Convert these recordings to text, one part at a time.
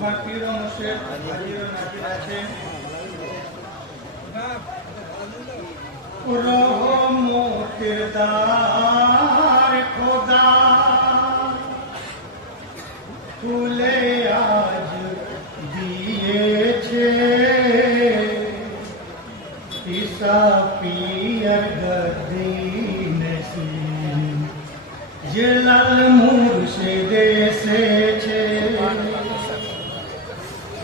বাকির অংশে হাজির নাজির আছে রহমতের দার খোদা খুলে আজ দিয়েছে ঈসা পিয়ার গদিন জলাল মুর্শিদ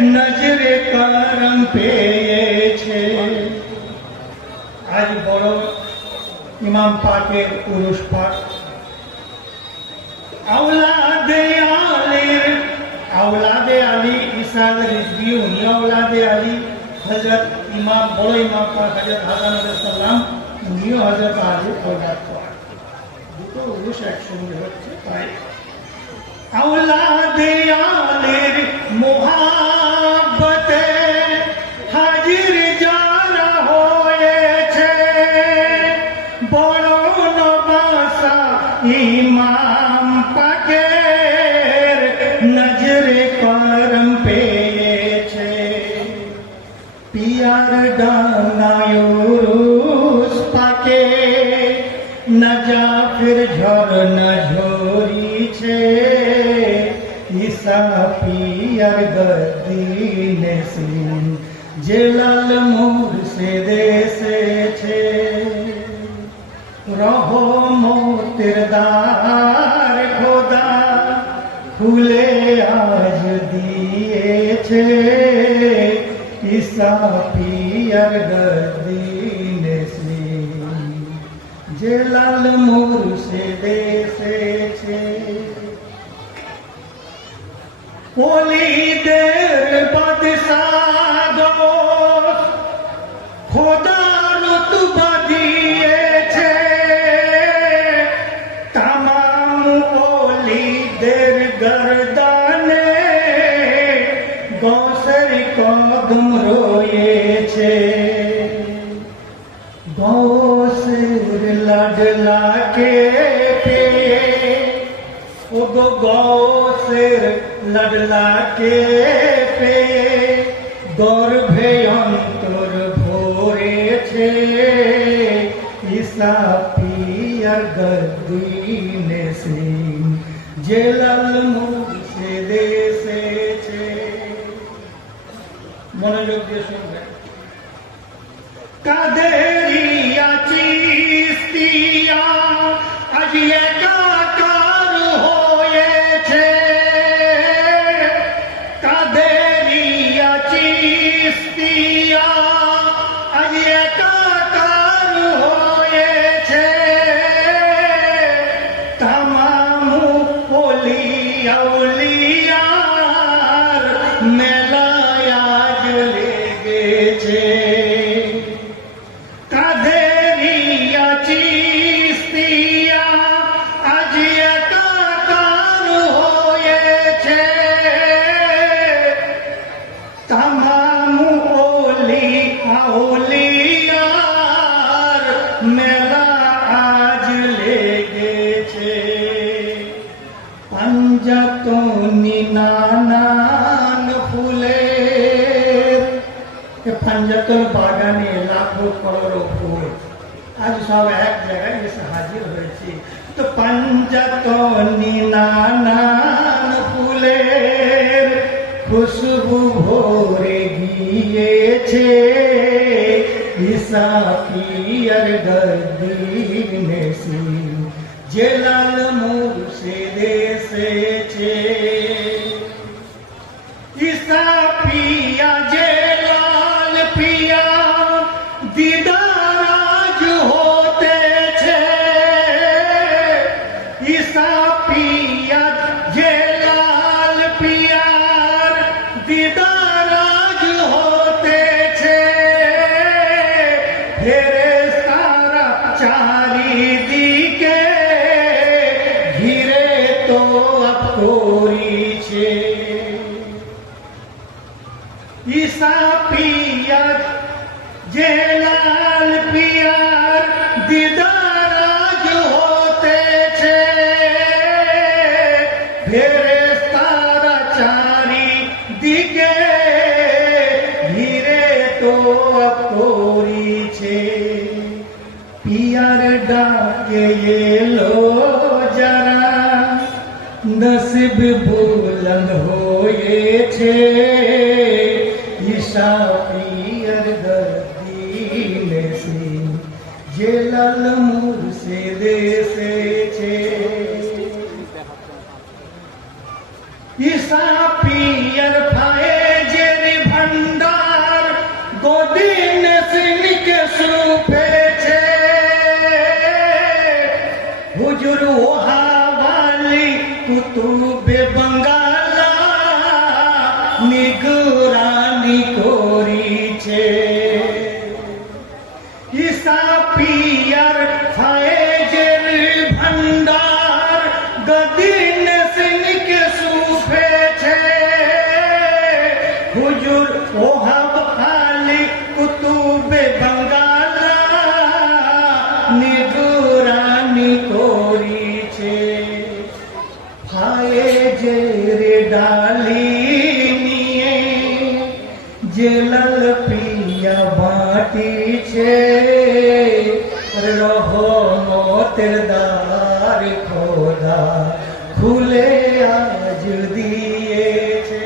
নজরে করম পেয়েছে। আজ বড় ইমাম পাকের পুরুষ পাক। আওলাদে আলীর, আওলাদে আলী, ইসাদ রিজভি, উনি আওলাদে আলী। হজরত ইমাম, বড় ইমাম পাক হজরত হাসান সালাম, উনিও হজরত আলী আওলাদ পাক। দুটো পুরুষ একসঙ্গে হচ্ছে, তাই আওলাদে আলীর মোহাব্বতে ঈসা পিয়ার গদিনে সিন জেলাল মুর্শিদ এসেছে রহমতের দ্বার খোদা খুলে আজ দিয়েছে ঈসা পিয়ার গদিনে সিন জেলাল মুর্শিদ এসেছে ওলিদের বাদশাহ খোদা রতুবা দিয়েছে। তামাম ওলিদের গরদানে গৌসর কদম রয়েছে। গৌসের লাডলাকে পেয়ে ও গো গৌসের লাডলাকে পেয়ে গর্ভে অন্তর ভরেছে। ঈসা পিয়ার গদিনে সিং জেলাল মুর্শিদ এসেছে। মনোযোগ দিয়ে শুনবেন। কাদেরিয়া চিস্তিয়া, আজ take পাঞ্জাতন বাগানে লাখো করো ফুল আজ সব এক জায়গায় এসে হাজির হয়েছে তো পাঞ্জাতনি নানান ফুলের খুশবু ভরে গিয়েছে ইসাফিয়ার গদিনে সি জেলাল ইসা পিয়ার, যে পিয়ার দিদারাজ হতেছে। ফেরে সারা চারিদিকে ঘিরে তো করিছে। ইসা পিয়ার, যে লাল পিয়ার দিদার হয়েছে। পিয়ার গদিনে সে জেলাল মুর্শিদ এসেছে। ঈশা পিয়ার ফায়েজের ভান্ডার গদিন সিনকে সুপেছে ঈশা পিয়ার রহমতের দ্বার খোদা খুলে আজ দিয়েছে।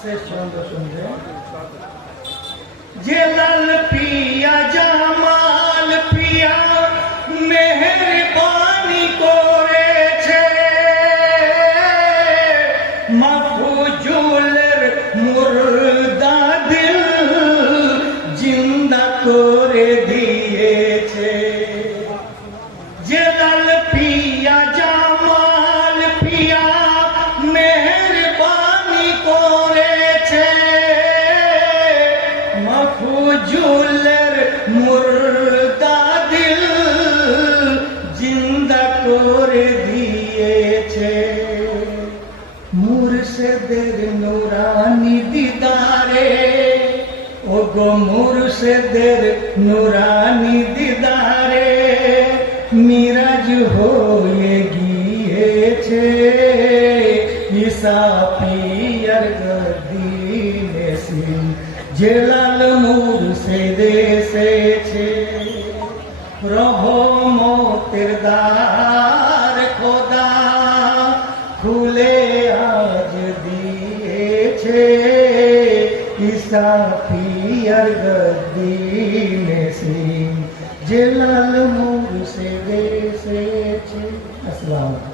শেষ সুন্দর শুনবে জেলাল পিয়া জামাল মুর্শিদের নুরানি দিদারে। ও গো মুর্শিদের নুরানি দিদারে, মিরাজ হয়ে গিয়েছে ঈসা পিয়ার গদিনে সিং জেলাল মুর্শিদ এসেছে। রহমতের ঈসা পিয়ার গদিনে সিং জেলাল মুর্শিদ এসেছে আসসালামু আলাইকুম